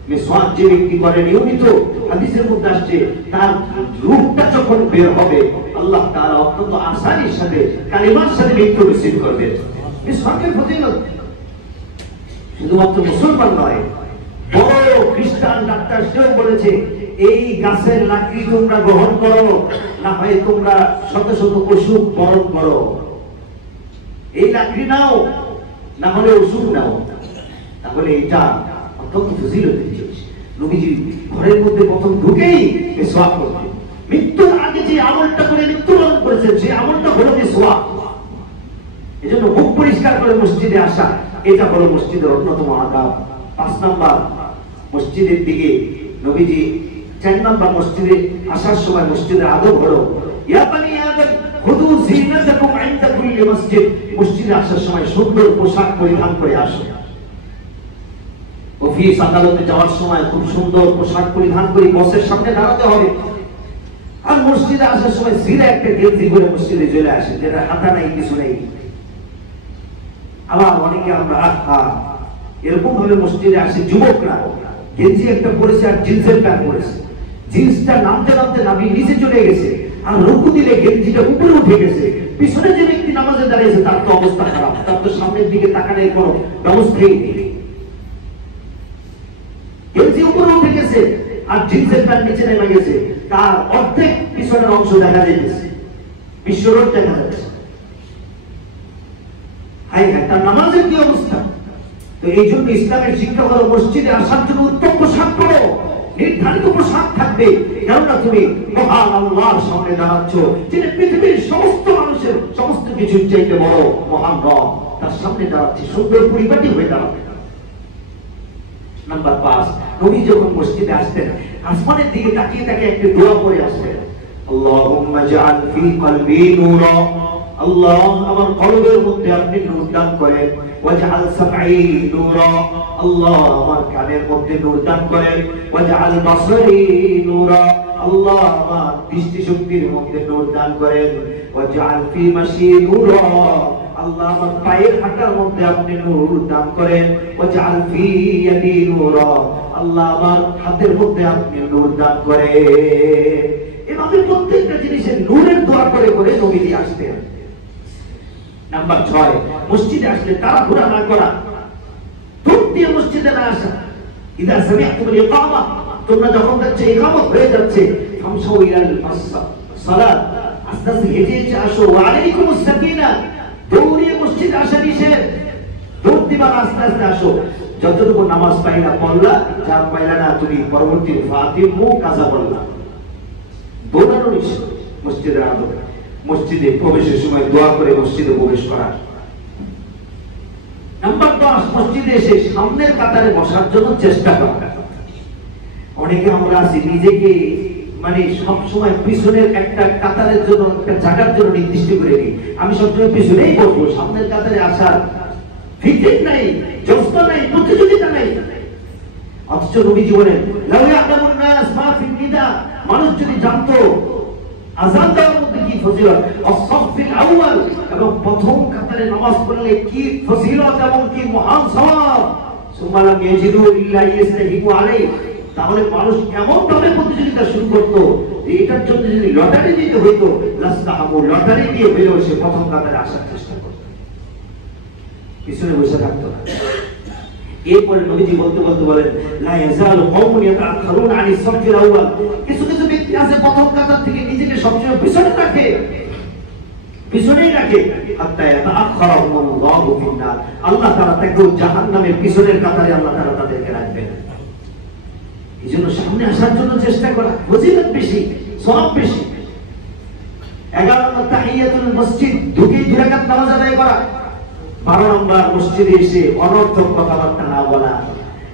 মিসওয়াক যে ব্যক্তি করে নিয়মিত, হাদিসের মধ্যে আসছে তার রূপটা যখন বের হবে আল্লাহ তাআলা অত্যন্ত আসানির সাথে কালিমার সাথে মৃত্যু নিশ্চিত করবেন। মিসওয়াকের ফজিলত শুধুমাত্র মুসলমান নয়, বড় খ্রিস্টান ডাক্তার সেও বলেছে, এই গাছের লাকড়ি তোমরা গ্রহণ করো, না হয় তোমরা শত শত অসুখ বরণ করো। এই লাকড়ি নাও, না হলে অসুখ নাও। তাহলে এটা অত্যন্ত ফজিলতের জিনিস। নবীজি ঘরের মধ্যে প্রথম ঢুকেই মিসওয়াক করতেন। মৃত্যুর আগে যে আমলটা করে মৃত্যুবরণ করেছেন, সেই আমলটা হলো মিসওয়াক। এজন্য মুখ পরিষ্কার করে মসজিদে আসা, এটা হলো মসজিদের অন্যতম আদাব। 5 নাম্বার, মসজিদের দিকে নবীজি 4 নাম্বার, মসজিদে আসার সময় মসজিদের আদব হলো, ইয়া বানি আদম খুযু যিনাতাকুম ইনদা কুল্লি মসজিদ, মসজিদে আসার সময় সুন্দর পোশাক পরিধান করে আসো। অফিস আদালতে যাওয়ার সময় খুব সুন্দর পোশাক পরিধান করে বসের সামনে দাঁড়াতে হবে। আর মসজিদে আসার সময় সিরা একটা গেঞ্জি করে মসজিদে চলে আসে, যেটা হাতা নাই, কিছু নেই। আবার অনেকে আমরা এরকম ভাবে মসজিদে আসে, যুবকরা গেঞ্জি একটা পরেছে আর জিন্সের প্যান্ট পরেছে, জিন্সটা নামতে নামতে নাভি নিচে চলে গেছে, আর রুকু দিলে গেঞ্জিটা উপরে উঠে গেছে। পিছনে যে ব্যক্তি নামাজে দাঁড়িয়েছে তার তো অবস্থা খারাপ, তার তো সামনের দিকে তাকানোর কোনো ব্যবস্থাই নেই। গেঞ্জি উপরে উঠে গেছে আর জিন্সের প্যান্ট নিচে নেমে গেছে, তার অর্ধেক পিছনের অংশ দেখা যাচ্ছে, বিশ্বরোড দেখা যাচ্ছে। হাই হাই, তার নামাজের কি অবস্থা? তো এই জন্য ইসলামের শিক্ষা হলো মসজিদে আসার জন্য উত্তম পোশাক পরো, নির্ধারিত পোশাক থাকবে। কেননা তুমি মহান আল্লাহর সামনে দাঁড়াচ্ছ, যিনি পৃথিবীর সমস্ত মানুষের সমস্ত কিছুর চাইতে বড় মহান রব, তার সামনে দাঁড়াচ্ছে, সুন্দর পরিপাটি হয়ে দাঁড়াবে। নাম্বার 5, নবী যখন মসজিদে আসতেন আসমানের দিকে তাকিয়ে তাকিয়ে একটা দোয়া করে আসতেন, আল্লাহুম্মা জাআল ফি কলবি নূরা, আল্লাহ আমার কলবের মধ্যে আপনি নূর দান করেন, ওয়াজআল সামঈ নূরা, আল্লাহ আমার কানের মধ্যে নূর দান করেন, ওয়াজআল বাসরি নূরা, আল্লাহ আমার দৃষ্টি শক্তির মধ্যে নূর দান করেন, ওয়াজআল ফি মাশি নূরা, আল্লাহ আমার পায়ের হাঁটার মধ্যে আপনি নূর দান করেন, ওয়াজআল ফি ইয়াদি নূরা, আল্লাহ আমার হাতের মধ্যে আপনি নূর দান করেন। এভাবে প্রত্যেকটা জিনিসের নূরের দোয়া করে করে নবীজি আসতেন। নাম্বার 6, মসজিদে আসলে তাড়াহুড়া না করা, দৌড় দিয়ে মসজিদে না আসা। ইদা সামিআতুল ইকামা, তোমরা যখন দেখছো ইকামত হয়ে যাচ্ছে, ফামশাউ ইলাল সালাত, আস্তে আস্তে হেঁটে হেঁটে আসো। ওয়া আলাইকুমুস সাকিনা, দৌড়িয়ে মসজিদে আসা নিষেধ, দৌড় দিবা না, আস্তে আস্তে আসো। যতটুকু নামাজ পাইলা পড়লা, যার পাইলা না তুমি পরবর্তী ফাতিমু কাজা পড়লা। দৌড়ানো নিষেধ মসজিদের আদব। মসজিদে প্রবেশের সময় দোয়া করে মসজিদে প্রবেশ করা। নাম্বার 10, মসজিদে এসে সামনের কাতারে বসার জন্য চেষ্টা করা। অনেকে আমরা আছি নিজেকে মানে সবসময় পিছনের একটা কাতারের জন্য, একটা জায়গার জন্য নির্দিষ্ট করে নিই, আমি সবসময় পিছনেই বসবো, সামনের কাতারে আসার ফিকির নাই, যত্ন নাই, প্রতিযোগিতা নাই। অথচ নবীজি বলেন, লাউ ইয়ালামুন নাস মা ফিল নিদা, মানুষ যদি জানতো আযান দেওয়ার মধ্যে কি ফজিলত, আস-সাফিল আউয়াল, এবং প্রথম কাতারে নামাজ পড়লে কি ফজিলত এবং কি মহান সওয়াব, সুম্মা লাম ইয়াজিদু ইল্লা ইয়াস্তাহিকু আলাইহি, তাহলে মানুষ এমন ভাবে প্রতিযোগিতা শুরু করতো যে এটার জন্য যদি লটারি দিতে হইতো, লাস্তাহামু, লটারি দিয়ে হলেও সে প্রথম কাতারে আসার চেষ্টা করতো, পিছনে বসে থাকতো না। এরপরে নবীজি বলতে বলতে বলেন, লা ইয়াজালু কওমুন ইয়াতাআখারুনা আনিস সাফিল আউয়াল, কিছু কিছু ব্যক্তি আছে প্রথম কাতার থেকে নিজেকে সবসময় পিছনে রাখে, পিছনেই রাখে, হাত্তা ইয়াতাআখারাহুমুল্লাহু ফিন-নার, আল্লাহ তাআলা তাকে জাহান্নামের পিছনের কাতারে আল্লাহ তাআলা তাদেরকে রাখবেন। এইজন্য সামনে আসার জন্য চেষ্টা করা, ফজিলত বেশি, সওয়াব বেশি। 11 নম্বর তাহিয়াতুল মসজিদ, ঢুকেই 2 রাকাত নামাজ আদায় করা। 12 নম্বর মসজিদে এসে অনর্থক কথাবার্তা না বলা।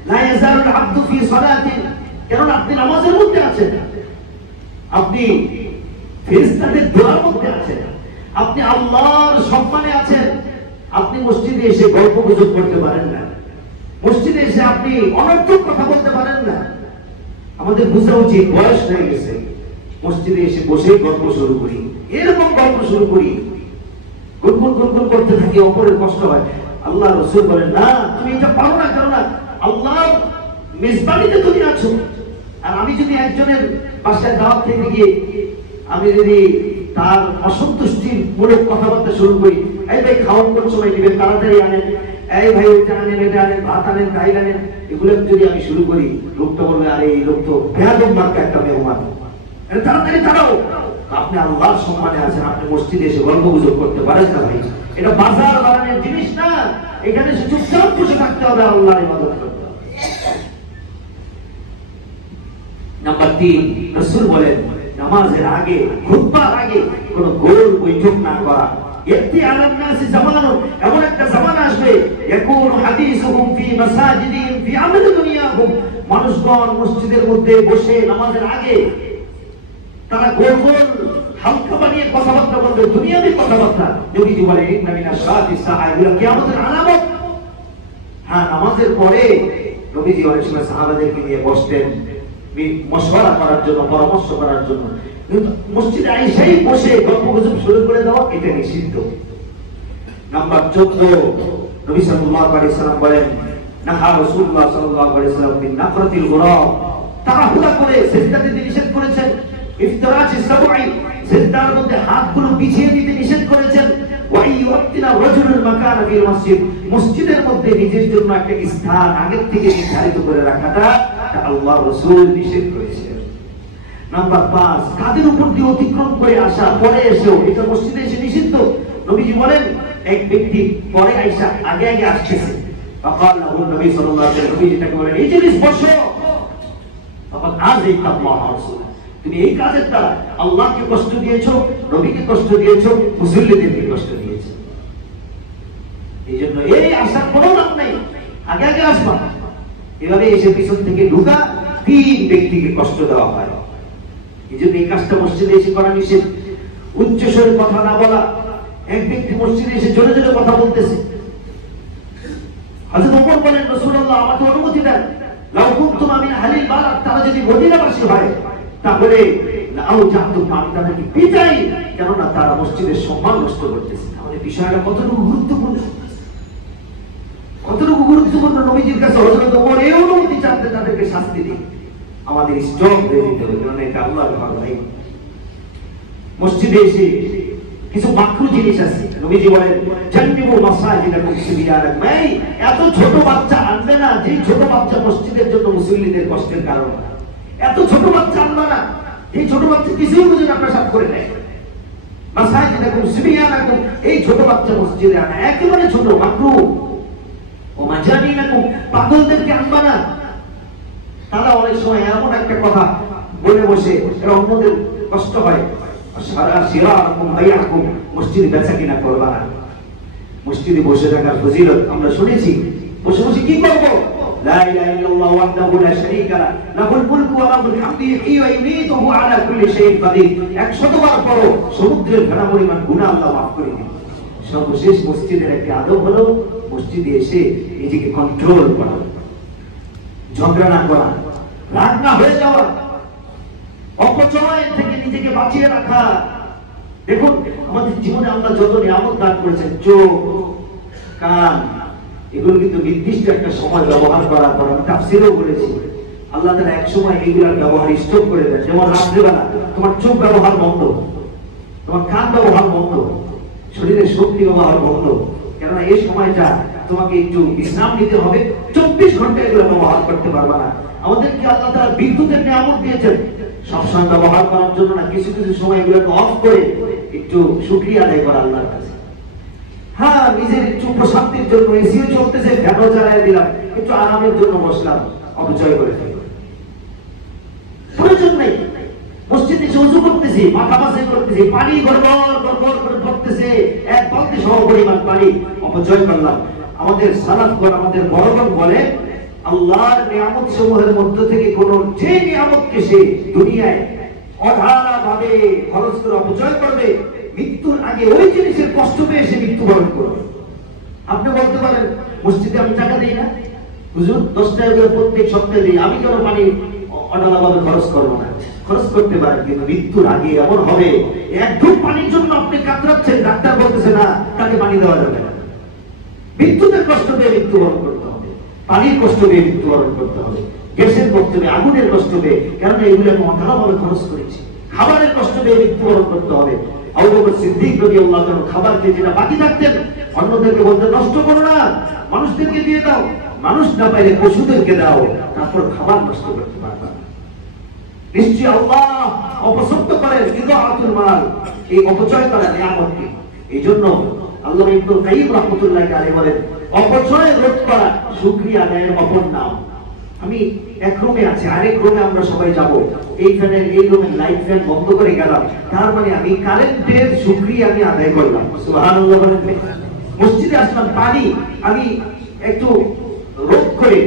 লা ইয়াজালুল আবদু ফি সালাতিন, কারণ আপনি নামাজের মধ্যে আছেন, আপনি ফেরেশতাদের দোয়ার মধ্যে আছেন, আপনি আল্লাহর সম্মানে আছেন, আপনি মসজিদে এসে গল্পগুজব করতে পারেন না, মসজিদে এসে আপনি অনর্থক কথা বলতে পারেন না। আমাদের বোঝা উচিত বয়স হয়ে গেছে, মসজিদে এসে বসে গল্প শুরু করি, এরকম গল্প শুরু করি, গুনগুন গুনগুন করতে থাকি, অপরের কষ্ট হয়। আল্লাহ রাসূল বলেন, না তুমি এটা পারো না, কারণ আল্লাহর মেজবানিতে তুমি আছো। আর আমি যদি একজনের বাসায় দাওয়াত থেকে গিয়ে আমি যদি তার অসন্তুষ্টির মূলক কথাবার্তা শুরু করি, এই ভাই খাওয়ান কোন সময় দিবেন, তাড়াতাড়ি আনেন, এই ভাই ওইটা আনেন, এটা আনেন, ভাত আনেন, ডাইল আনেন, এগুলো যদি আমি শুরু করি, লোকটা বলবে, আরে এই লোক তো বেয়াদব মার্কা একটা মেহমান, তাড়াতাড়ি তাড়াও। আপনি আল্লাহর সম্মানে আছেন, আপনি মসজিদে এসে গল্প গুজব করতে পারেন না ভাই, এটা বাজার বানানোর জিনিস না, এখানে চুপচাপ বসে থাকতে হবে, আল্লাহর ইবাদত করতে হবে। নাম্বার 3, রাসূল বলেন, নামাজের আগে, খুতবার আগে কোনো গোল বৈঠক না করা। ইয়াতি আলান নাসি জামানুন, এমন একটা জামানা আসবে, ইয়াকুনু হাদিসুহুম ফি মাসাজিদিহিম ফি আমরি দুনিয়াহুম, মানুষগণ মসজিদের মধ্যে বসে নামাজের আগে তারা গোল গোল হালকা বানিয়ে কথাবার্তা বলবে, দুনিয়াবি কথাবার্তা। নবীজি বলেন, ইন্না মিন আশরাতিস সাআ, এগুলো কিয়ামতের আলামত। হ্যাঁ, নামাজের পরে নবীজি অনেক সময় সাহাবাদেরকে নিয়ে বসতেন মশওয়ারা করার জন্য, পরামর্শ করার জন্য, কিন্তু মসজিদে আইসাই বসে গল্পগুজব শুরু করে দেওয়া এটা নিষিদ্ধ। নাম্বার 14, নবী সাল্লাল্লাহু আলাইহি ওয়াসাল্লাম বলেন, নাহা রাসূলুল্লাহ সাল্লাল্লাহু আলাইহি ওয়াসাল্লাম মিন নাকরাতিল গুরাব, তাড়াহুড়া করে সিজদা দিতে নিষেধ করেছেন। ইফতিরাশিস সাবঈ, সিজদার মধ্যে হাতগুলো বিছিয়ে দিতে নিষেধ করেছেন। ওয়া ইউতিনা রাজুলুল মাকানা ফিল মসজিদ, মসজিদের মধ্যে নিজের জন্য একটা স্থান আগের থেকে নির্ধারিত করে রাখাটা আল্লাহর রাসূল নিষেধ করেছেন। নাম্বার 5, কাদের উপর দিয়ে অতিক্রম করে আসা, পরে এসেও, এটা মসজিদে এসে নিষিদ্ধ। নবীজি বলেন, এক ব্যক্তি পরে আইসা আগে আগে আসতেছে, ফাকাল লাহু নবী সাল্লাল্লাহু আলাইহি ওয়াসাল্লাম, নবী যেটাকে বলেন, এই জিনিস বসো, তখন আযাইতা আল্লাহ রাসূল, তুমি এই কাজের দ্বারা আল্লাহকে কষ্ট দিয়েছো, নবীকে কষ্ট দিয়েছো, মুসল্লিদেরকে কষ্ট দিয়েছো। এইজন্য এই আসার কোনো লাভ নাই, আগে আগে আসবা। এভাবে এসে পিছন থেকে ঢুকা 3 ব্যক্তিকে কষ্ট দেওয়া হয়। এইজন্য এই কাজটা মসজিদে এসে করা নিষেধ। উচ্চ স্বরে কথা না বলা, এক ব্যক্তি মসজিদে এসে জোরে জোরে কথা বলতেছে, হযরত ওমর বলেন, রাসূলুল্লাহ আমাকে অনুমতি দেন, লাউ কুনতুম মিন আহলিল বালাদ, তারা যদি মদিনাবাসী হয় তাহলে নাও জানতো আমি তাদেরকে পিটাই, কেননা তারা মসজিদের সম্মান নষ্ট করতেছে। আমাদের বিষয়টা কতটুকু গুরুত্বপূর্ণ, কতটুকু গুরুত্বপূর্ণ। নবীজির কাছে হযরত ওমর এই অনুমতি চাইতে তাদেরকে শাস্তি দিই, আমাদের স্টপ হয়ে যেতে হবে, কারণ এটা আল্লাহর ঘর ভাই। মসজিদে এসে কিছু মাকরু জিনিস আছে, নবীজি বলেন জান্নিবু মাসাজিদাকুম সিবিয়ানাকুম, এত ছোট বাচ্চা আনবে না যে ছোট বাচ্চা মসজিদের জন্য মুসল্লিদের কষ্টের কারণ। এত ছোট বাচ্চা আনবে না এই ছোট বাচ্চা কিছুই বুঝে না, পেশাব করে নেয়। মাসাজিদাকুম সিবিয়ানাকুম, এই ছোট বাচ্চা মসজিদে আনা একেবারে ছোট মাকরু। ও মাজানিনাকুম, পাগলদেরকে আনবা না। তারা অনেক সময় এমন একটা কথা বলে বসে এরা অন্যদের কষ্ট হয়, সারা সিরাকুম বাইয়াকুম, মসজিদে বেচা কিনা করবা না। মসজিদে বসে থাকার ফজিলত আমরা শুনেছি। বসে বসে কি করব? লা ইলাহা ইল্লাল্লাহ ওয়াহদাহু লা শারীকা লাহু, লাহুল মুলকু ওয়া লাহুল হামদু ইহয়ী ওয়া ইউমীতু আলা কুল্লি শাইইন কাদির। 100 বার পড়ো, সমুদ্রের ভেড়া পরিমাণ গুনাহ আল্লাহ মাফ করে দিবেন। সর্বশেষ মসজিদের একটা আদব হলো মসজিদে এসে নিজেকে কন্ট্রোল করা, ঝগড়া না করা, রাগ না হয়ে যাওয়া, অপচয় থেকে নিজেকে বাঁচিয়ে রাখা। দেখুন আমাদের জীবনে আল্লাহ যত নিয়ামত দান করেছেন, চোখ, কান, এগুলো কিন্তু নির্দিষ্ট একটা সময় ব্যবহার করার পর, আমি তাফসীরেও বলেছি, আল্লাহ তাআলা এক সময় এগুলোর ব্যবহার স্টপ করে দেন। যেমন রাত্রিবেলা তোমার চোখ ব্যবহার বন্ধ, তোমার কান ব্যবহার বন্ধ, শরীরের শক্তি ব্যবহার বন্ধ, কেননা এই সময়টা তোমাকে একটু বিশ্রাম নিতে হবে। 24 ঘন্টা এগুলো ব্যবহার করতে পারবে না। আমাদেরকে আল্লাহ তাআলা বিদ্যুতের নিয়ামত দিয়েছেন, সবসময় ব্যবহার করার জন্য না, কিছু কিছু সময় এগুলোকে অফ করে একটু শুকরিয়া আদায় করা আল্লাহর কাছে। হ্যাঁ, নিজের একটু প্রশান্তির জন্য এসিও চলতেছে, ফ্যানও চালিয়ে দিলাম, একটু আরামের জন্য বসলাম, অপচয় করে ফেললাম, প্রয়োজন নেই। মসজিদে এসে ওযু করতেছি, মাথা মাসে করতেছি, পানি গড়গড় গড়গড় করে পড়তেছে, এক বালতি সম পরিমাণ পানি অপচয় করলাম। আমাদের সালাফগণ, আমাদের বড়গণ বলে, আল্লাহর নিয়ামত সমূহের মধ্য থেকে কোন যে নিয়ামতকে সে দুনিয়ায় অধারা ভাবে খরচ করে অপচয় করবে, মৃত্যুর আগে ওই জিনিসের কষ্ট পেয়ে সে মৃত্যুবরণ করবে। আপনি বলতে পারেন মসজিদে আমি টাকা দিই না, হুজুর 10 টাকা করে প্রত্যেক সপ্তাহে দিই, আমি কেন পানি অঢালা ভাবে খরচ করবো না? খরচ করতে পারেন, কিন্তু মৃত্যুর আগে এমন হবে এক ঢোক পানির জন্য আপনি কাতরাচ্ছেন, ডাক্তার বলতেছে না তাকে পানি দেওয়া যাবে না। বিদ্যুতের কষ্ট পেয়ে মৃত্যুবরণ করতে হবে, পানির কষ্ট পেয়ে মৃত্যুবরণ করতে হবে, গ্যাসের কষ্ট পেয়ে, আগুনের কষ্ট পেয়ে, কারণ এগুলো আমি অঢালাভাবে খরচ করেছি। খাবারের কষ্ট পেয়ে মৃত্যুবরণ করতে হবে। আবু বকর সিদ্দিক রাদিয়াল্লাহু তাআলা খাবার খেয়ে যেটা বাকি থাকতেন, অন্যদেরকে বলতেন নষ্ট করো না, মানুষদেরকে দিয়ে দাও, মানুষ না পাইলে পশুদেরকে দাও, তারপর খাবার নষ্ট করতে পারবে না। নিশ্চয়ই আল্লাহ অপছন্দ করেন ইদাআতুল মাল, এই অপচয় করা নিয়ামতকে। এই জন্য আল্লাহ ইবনুল কাইয়্যিম রাহমাতুল্লাহি আলাইহি বলেন, অপচয় রোধ করা শুকরিয়া আদায়ের অপর নাম। আমি এক রুমে আছি, আরেক রুমে আমরা সবাই যাব, এই ফ্যানের এই রুমের লাইট ফ্যান বন্ধ করে গেলাম, তার মানে আমি কারেন্টের শুকরিয়া আমি আদায় করলাম। সুবহানাল্লাহ বলেন। মসজিদে আসলাম, পানি আমি একটু রোধ করে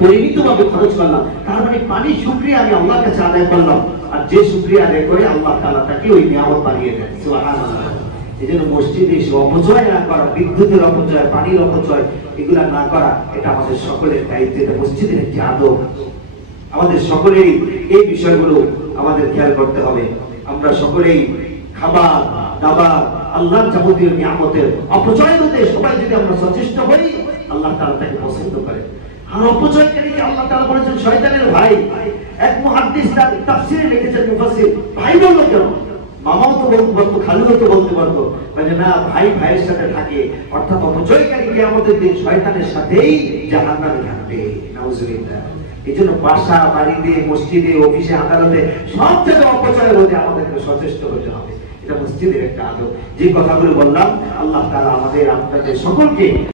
পরিমিতভাবে খরচ করলাম, তার মানে পানির শুকরিয়া আমি আল্লাহর কাছে আদায় করলাম। আর যে শুকরিয়া আদায় করে আল্লাহ তাআলা তাকে ওই নিয়ামত বাড়িয়ে দেন। সুবহানাল্লাহ। এজন্য মসজিদে এসে অপচয় না করা, বিদ্যুতের অপচয়, পানির অপচয়, এগুলা না করা, এটা আমাদের সকলের দায়িত্ব। এটা মসজিদের একটি আদব। আমাদের সকলেই এই বিষয়গুলো আমাদের খেয়াল করতে হবে। আমরা সকলেই খাবার দাবার, আল্লাহর যাবতীয় নিয়ামতের অপচয় হতে সবাই যদি আমরা সচেষ্ট হই, আল্লাহ তাআলা তাকে পছন্দ করেন। আর অপচয়কারীকে আল্লাহ তাআলা বলেছেন শয়তানের ভাই। এক মুহাদ্দিস তার তাফসীরে লিখেছেন, মুফাসসির, ভাই বলল কেন? মামাও তো বলতে পারতো, খালুও তো বলতে পারতো, মানে না, ভাই ভাইয়ের সাথে থাকে, অর্থাৎ অপচয়কারী কিয়ামতের দিন শয়তানের সাথেই জাহান্নামে থাকবে। নাউজুবিল্লাহ। এই জন্য বাসা বাড়িতে, মসজিদে, অফিসে, আদালতে সব জায়গায় অপচয় হতে আমাদেরকে সচেষ্ট হতে হবে। এটা মসজিদের একটা আদব। যে কথাগুলো বললাম, আল্লাহ তাআলা আমাদের আপনাদের সকলকে